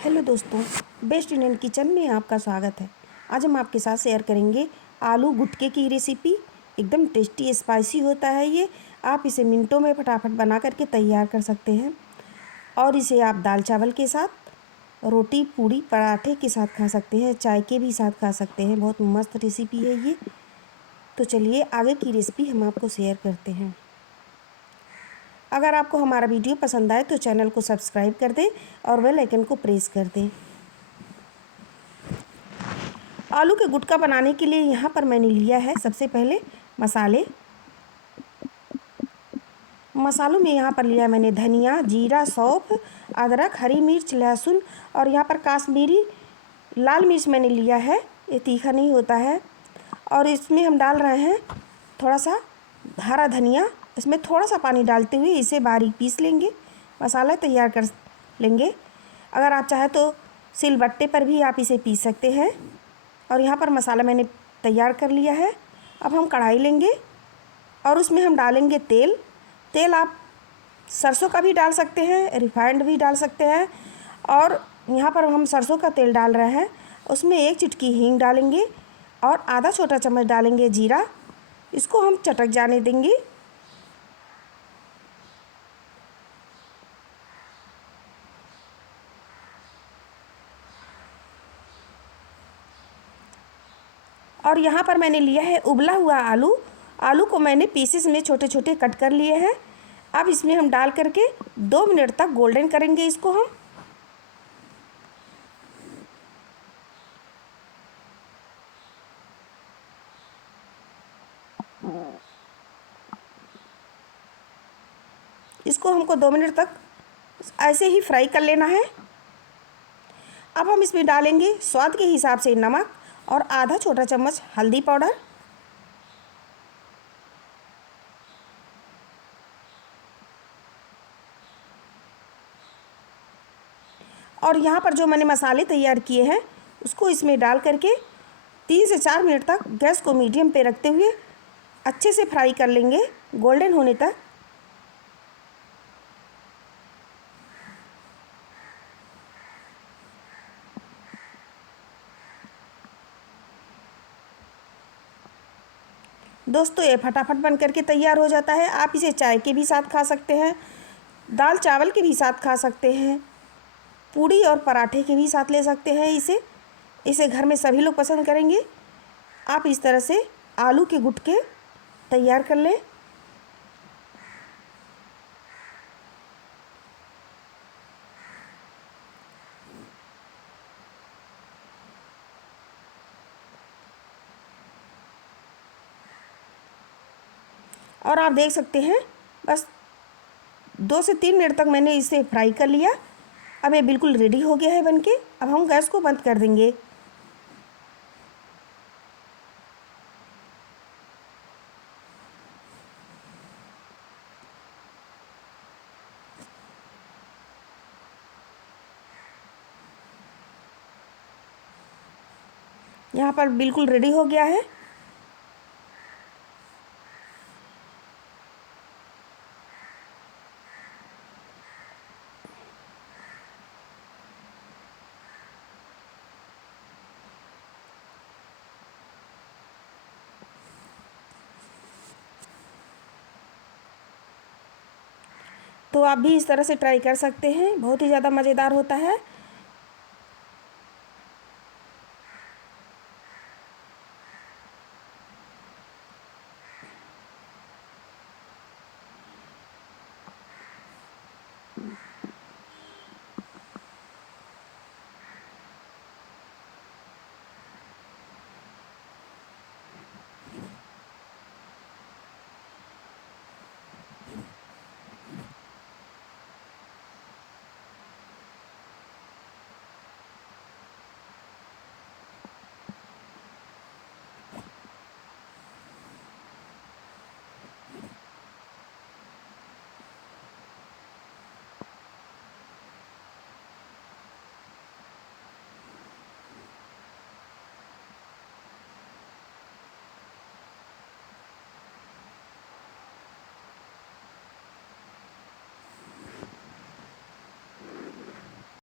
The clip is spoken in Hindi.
हेलो दोस्तों, बेस्ट इंडियन किचन में आपका स्वागत है। आज हम आपके साथ शेयर करेंगे आलू गुटके की रेसिपी। एकदम टेस्टी स्पाइसी होता है ये। आप इसे मिनटों में फटाफट बना करके तैयार कर सकते हैं और इसे आप दाल चावल के साथ, रोटी, पूड़ी, पराठे के साथ खा सकते हैं, चाय के भी साथ खा सकते हैं। बहुत मस्त रेसिपी है ये। तो चलिए आगे की रेसिपी हम आपको शेयर करते हैं। अगर आपको हमारा वीडियो पसंद आए तो चैनल को सब्सक्राइब कर दें और बेल आइकन को प्रेस कर दें। आलू के गुटका बनाने के लिए यहाँ पर मैंने लिया है सबसे पहले मसाले। मसालों में यहाँ पर लिया मैंने धनिया, जीरा, सौंफ, अदरक, हरी मिर्च, लहसुन और यहाँ पर काश्मीरी लाल मिर्च मैंने लिया है। ये तीखा नहीं होता है। और इसमें हम डाल रहे हैं थोड़ा सा हरा धनिया। इसमें थोड़ा सा पानी डालते हुए इसे बारीक पीस लेंगे, मसाला तैयार कर लेंगे। अगर आप चाहें तो सिलबट्टे पर भी आप इसे पीस सकते हैं। और यहाँ पर मसाला मैंने तैयार कर लिया है। अब हम कढ़ाई लेंगे और उसमें हम डालेंगे तेल। तेल आप सरसों का भी डाल सकते हैं, रिफाइंड भी डाल सकते हैं। और यहाँ पर हम सरसों का तेल डाल रहे हैं। उसमें 1 चुटकी हींग डालेंगे और आधा छोटा चम्मच डालेंगे जीरा। इसको हम चटक जाने देंगे। और यहाँ पर मैंने लिया है उबला हुआ आलू। आलू को मैंने पीसेस में छोटे छोटे कट कर लिए हैं। अब इसमें हम डाल करके 2 मिनट तक गोल्डन करेंगे इसको हम। इसको हमको 2 मिनट तक ऐसे ही फ्राई कर लेना है। अब हम इसमें डालेंगे स्वाद के हिसाब से नमक और आधा छोटा चम्मच हल्दी पाउडर। और यहाँ पर जो मैंने मसाले तैयार किए हैं उसको इसमें डाल करके 3 से 4 मिनट तक गैस को मीडियम पे रखते हुए अच्छे से फ्राई कर लेंगे गोल्डन होने तक। दोस्तों ये फटाफट बन करके तैयार हो जाता है। आप इसे चाय के भी साथ खा सकते हैं, दाल चावल के भी साथ खा सकते हैं, पूड़ी और पराठे के भी साथ ले सकते हैं। इसे घर में सभी लोग पसंद करेंगे। आप इस तरह से आलू के गुटके तैयार कर लें। और आप देख सकते हैं बस 2 से 3 मिनट तक मैंने इसे फ्राई कर लिया। अब ये बिल्कुल रेडी हो गया है बनके। अब हम गैस को बंद कर देंगे। यहाँ पर बिल्कुल रेडी हो गया है। तो आप भी इस तरह से ट्राई कर सकते हैं। बहुत ही ज़्यादा मज़ेदार होता है।